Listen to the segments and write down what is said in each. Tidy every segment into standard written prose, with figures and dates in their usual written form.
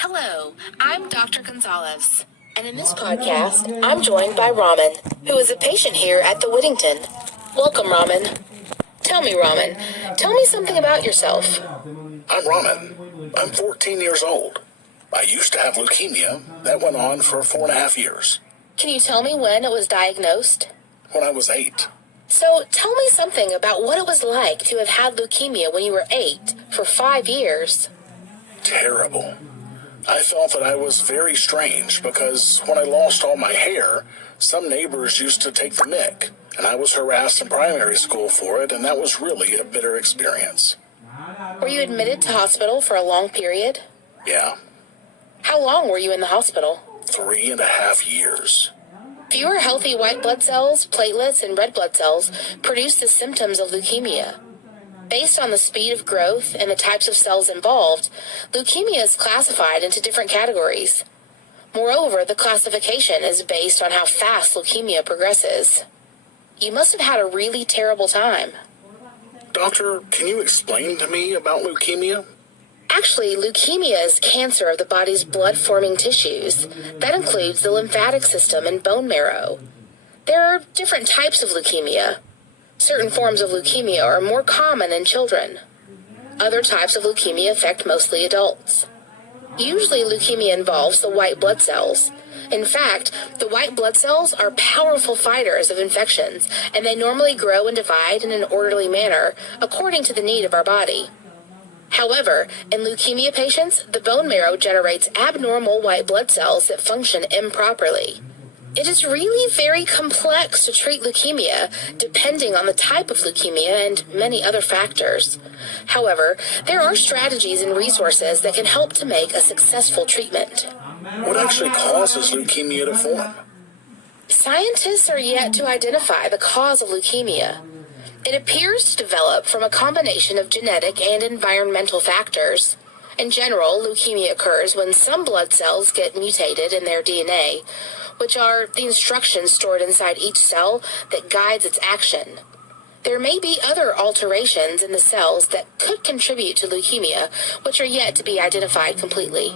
Hello, I'm Dr. Gonzalez, and in this podcast, I'm joined by Raman, who is a patient here at the Whittington. Welcome, Raman. Tell me, Raman, tell me something about yourself. I'm Raman. I'm 14 years old. I used to have leukemia. That went on for 4.5 years. Can you tell me when it was diagnosed? When I was 8. So tell me something about what it was like to have had leukemia when you were 8 for 5 years. Terrible. I thought that I was very strange because when I lost all my hair, some neighbors used to take the mick, and I was harassed in primary school for it, and that was really a bitter experience. Were you admitted to hospital for a long period? Yeah, How long were you in the hospital? 3.5 years. Fewer healthy white blood cells, platelets, and red blood cells produce the symptoms of leukemia. Based on the speed of growth and the types of cells involved, leukemia is classified into different categories. Moreover, the classification is based on how fast leukemia progresses. You must have had a really terrible time. Doctor, can you explain to me about leukemia? Actually, leukemia is cancer of the body's blood-forming tissues. That includes the lymphatic system and bone marrow. There are different types of leukemia. Certain forms of leukemia are more common in children. Other types of leukemia affect mostly adults. Usually, leukemia involves the white blood cells. In fact, the white blood cells are powerful fighters of infections, and they normally grow and divide in an orderly manner according to the need of our body. However, in leukemia patients, the bone marrow generates abnormal white blood cells that function improperly. It is really very complex to treat leukemia, depending on the type of leukemia and many other factors. However, there are strategies and resources that can help to make a successful treatment. What actually causes leukemia to form? Scientists are yet to identify the cause of leukemia. It appears to develop from a combination of genetic and environmental factors. In general, leukemia occurs when some blood cells get mutated in their DNA, which are the instructions stored inside each cell that guides its action. There may be other alterations in the cells that could contribute to leukemia, which are yet to be identified completely.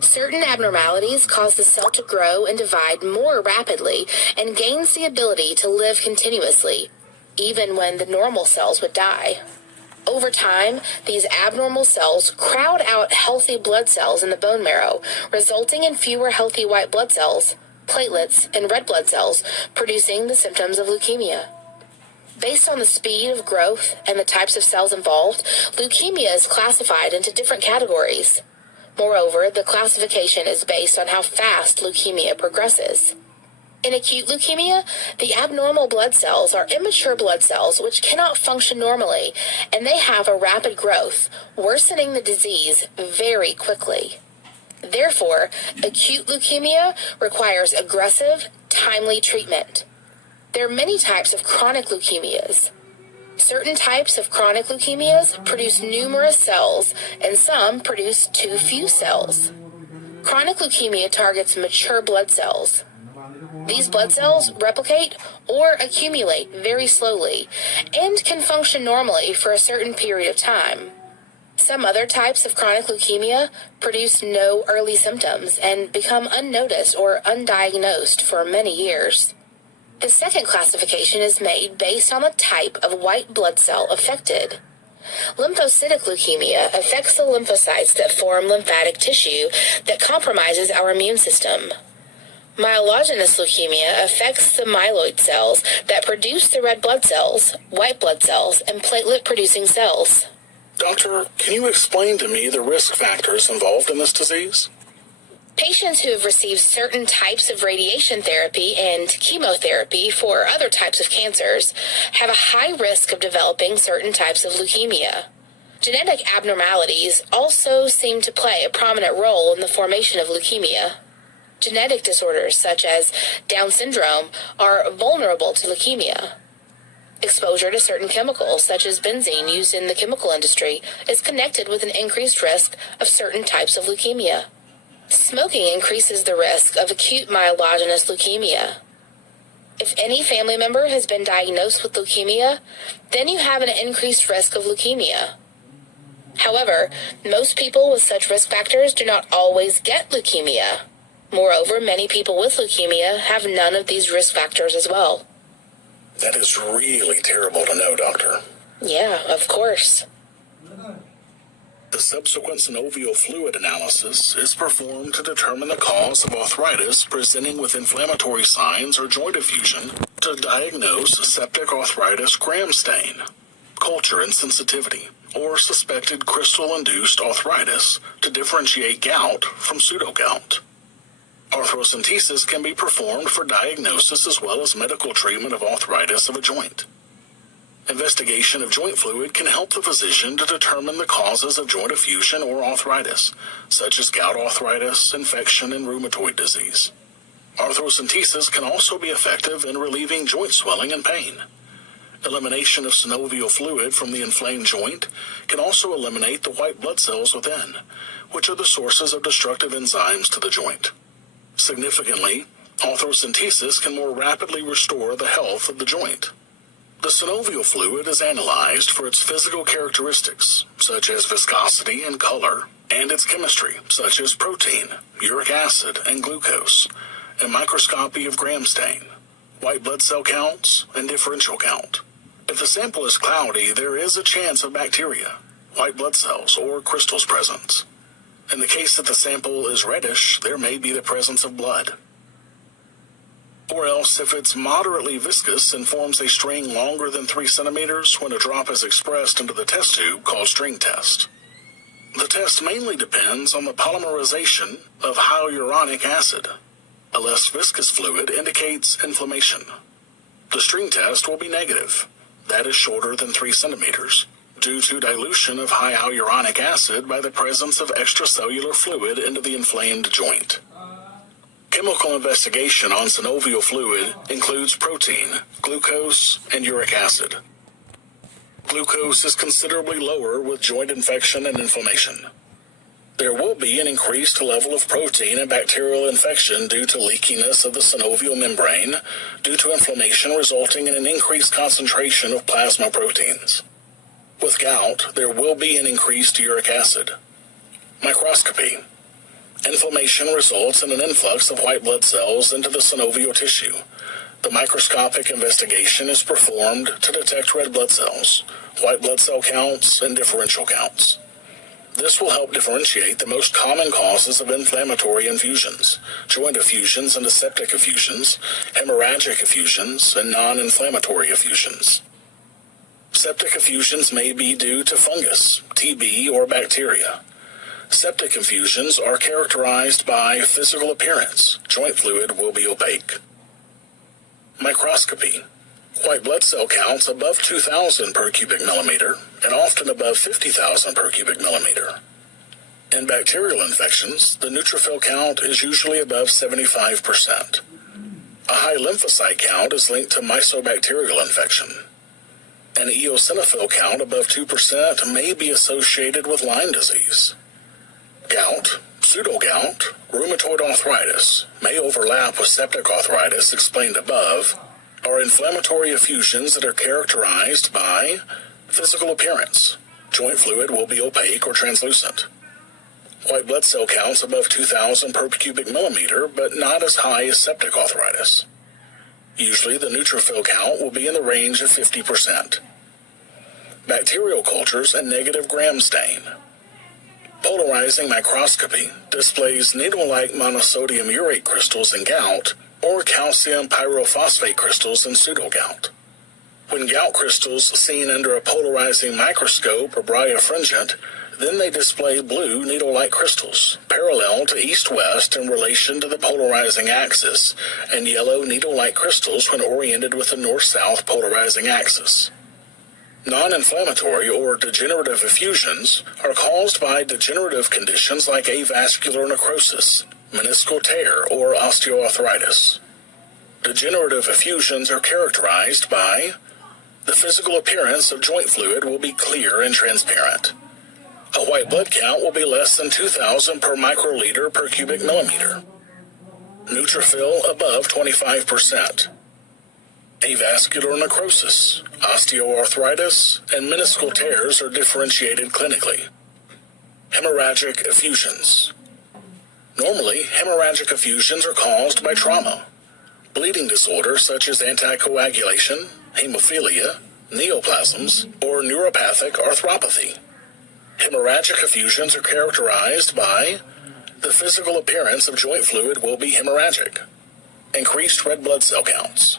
Certain abnormalities cause the cell to grow and divide more rapidly and gains the ability to live continuously, even when the normal cells would die. Over time, these abnormal cells crowd out healthy blood cells in the bone marrow, resulting in fewer healthy white blood cells, platelets, and red blood cells, producing the symptoms of leukemia. Based on the speed of growth and the types of cells involved, leukemia is classified into different categories. Moreover, the classification is based on how fast leukemia progresses. In acute leukemia, the abnormal blood cells are immature blood cells which cannot function normally, and they have a rapid growth, worsening the disease very quickly. Therefore, acute leukemia requires aggressive, timely treatment. There are many types of chronic leukemias. Certain types of chronic leukemias produce numerous cells, and some produce too few cells. Chronic leukemia targets mature blood cells. These blood cells replicate or accumulate very slowly and can function normally for a certain period of time. Some other types of chronic leukemia produce no early symptoms and become unnoticed or undiagnosed for many years. The second classification is made based on the type of white blood cell affected. Lymphocytic leukemia affects the lymphocytes that form lymphatic tissue that compromises our immune system. Myelogenous leukemia affects the myeloid cells that produce the red blood cells, white blood cells, and platelet-producing cells. Doctor, can you explain to me the risk factors involved in this disease? Patients who have received certain types of radiation therapy and chemotherapy for other types of cancers have a high risk of developing certain types of leukemia. Genetic abnormalities also seem to play a prominent role in the formation of leukemia. Genetic disorders such as Down syndrome are vulnerable to leukemia. Exposure to certain chemicals, such as benzene used in the chemical industry, is connected with an increased risk of certain types of leukemia. Smoking increases the risk of acute myelogenous leukemia. If any family member has been diagnosed with leukemia, then you have an increased risk of leukemia. However, most people with such risk factors do not always get leukemia. Moreover, many people with leukemia have none of these risk factors as well. That is really terrible to know, Doctor. Yeah, of course. The subsequent synovial fluid analysis is performed to determine the cause of arthritis presenting with inflammatory signs or joint effusion to diagnose septic arthritis gram stain, culture insensitivity, or suspected crystal-induced arthritis to differentiate gout from pseudogout. Arthrocentesis can be performed for diagnosis as well as medical treatment of arthritis of a joint. Investigation of joint fluid can help the physician to determine the causes of joint effusion or arthritis, such as gout arthritis, infection, and rheumatoid disease. Arthrocentesis can also be effective in relieving joint swelling and pain. Elimination of synovial fluid from the inflamed joint can also eliminate the white blood cells within, which are the sources of destructive enzymes to the joint. Significantly, arthrocentesis can more rapidly restore the health of the joint. The synovial fluid is analyzed for its physical characteristics, such as viscosity and color, and its chemistry, such as protein, uric acid, and glucose, and microscopy of gram stain, white blood cell counts, and differential count. If the sample is cloudy, there is a chance of bacteria, white blood cells, or crystals present. In the case that the sample is reddish, there may be the presence of blood. Or else, if it's moderately viscous and forms a string longer than 3 centimeters when a drop is expressed into the test tube called string test. The test mainly depends on the polymerization of hyaluronic acid. A less viscous fluid indicates inflammation. The string test will be negative, that is shorter than 3 centimeters, due to dilution of hyaluronic acid by the presence of extracellular fluid into the inflamed joint. Chemical investigation on synovial fluid includes protein, glucose, and uric acid. Glucose is considerably lower with joint infection and inflammation. There will be an increased level of protein and bacterial infection due to leakiness of the synovial membrane, due to inflammation resulting in an increased concentration of plasma proteins. With gout, there will be an increased uric acid. Microscopy. Inflammation results in an influx of white blood cells into the synovial tissue. The microscopic investigation is performed to detect red blood cells, white blood cell counts, and differential counts. This will help differentiate the most common causes of inflammatory infusions, joint effusions into septic effusions, hemorrhagic effusions, and non-inflammatory effusions. Septic effusions may be due to fungus, TB, or bacteria. Septic effusions are characterized by physical appearance. Joint fluid will be opaque. Microscopy. White blood cell counts above 2,000 per cubic millimeter and often above 50,000 per cubic millimeter. In bacterial infections, the neutrophil count is usually above 75%. A high lymphocyte count is linked to mycobacterial infection. An eosinophil count above 2% may be associated with Lyme disease. Gout, pseudogout, rheumatoid arthritis may overlap with septic arthritis explained above, are inflammatory effusions that are characterized by physical appearance. Joint fluid will be opaque or translucent. White blood cell counts above 2,000 per cubic millimeter, but not as high as septic arthritis. Usually the neutrophil count will be in the range of 50%. Bacterial cultures and negative gram stain. Polarizing microscopy displays needle-like monosodium urate crystals in gout or calcium pyrophosphate crystals in pseudogout. When gout crystals seen under a polarizing microscope are birefringent, then they display blue needle-like crystals, parallel to east-west in relation to the polarizing axis, and yellow needle-like crystals when oriented with the north-south polarizing axis. Non-inflammatory or degenerative effusions are caused by degenerative conditions like avascular necrosis, meniscal tear, or osteoarthritis. Degenerative effusions are characterized by the physical appearance of joint fluid will be clear and transparent. A white blood count will be less than 2,000 per microliter per cubic millimeter. Neutrophil above 25%. Avascular necrosis, osteoarthritis, and meniscal tears are differentiated clinically. Hemorrhagic effusions. Normally, hemorrhagic effusions are caused by trauma. Bleeding disorders such as anticoagulation, hemophilia, neoplasms, or neuropathic arthropathy. Hemorrhagic effusions are characterized by the physical appearance of joint fluid will be hemorrhagic, increased red blood cell counts,